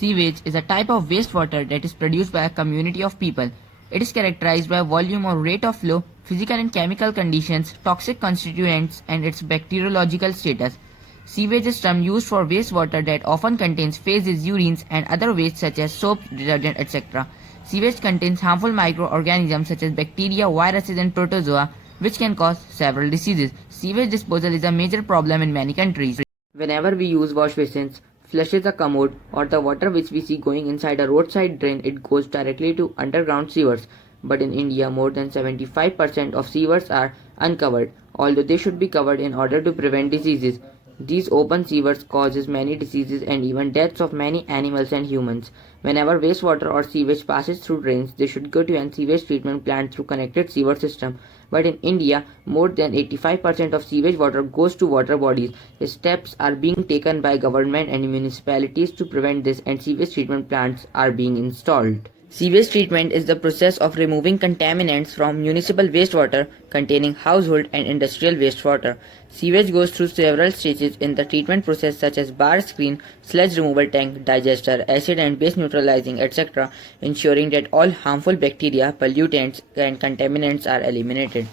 Sewage is a type of wastewater that is produced by a community of people. It is characterized by volume or rate of flow, physical and chemical conditions, toxic constituents, and its bacteriological status. Sewage is term used for wastewater that often contains feces, urines, and other waste such as soap, detergent, etc. Sewage contains harmful microorganisms such as bacteria, viruses, and protozoa, which can cause several diseases. Sewage disposal is a major problem in many countries. Whenever we use wash basins, flushes a commode, or the water which we see going inside a roadside drain, it goes directly to underground sewers. But in India, more than 75% of sewers are uncovered, although they should be covered in order to prevent diseases. These open sewers causes many diseases and even deaths of many animals and humans. Whenever wastewater or sewage passes through drains, they should go to a sewage treatment plant through connected sewer system. But in India, more than 85% of sewage water goes to water bodies. Steps are being taken by government and municipalities to prevent this, and sewage treatment plants are being installed. Sewage treatment is the process of removing contaminants from municipal wastewater containing household and industrial wastewater. Sewage goes through several stages in the treatment process such as bar screen, sludge removal tank, digester, acid and base neutralizing, etc., ensuring that all harmful bacteria, pollutants and contaminants are eliminated.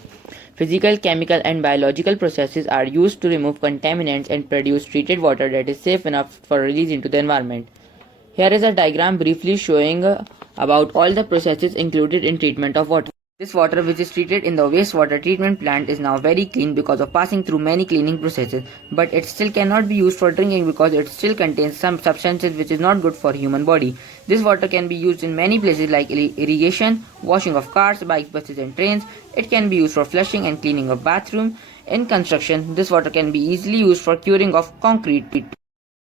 Physical, chemical and biological processes are used to remove contaminants and produce treated water that is safe enough for release into the environment. Here is a diagram briefly showing about all the processes included in treatment of water. This water which is treated in the wastewater treatment plant is now very clean because of passing through many cleaning processes, but it still cannot be used for drinking because it still contains some substances which is not good for human body. This water can be used in many places like irrigation, washing of cars, bikes, buses and trains. It can be used for flushing and cleaning of bathroom. In construction, this water can be easily used for curing of concrete.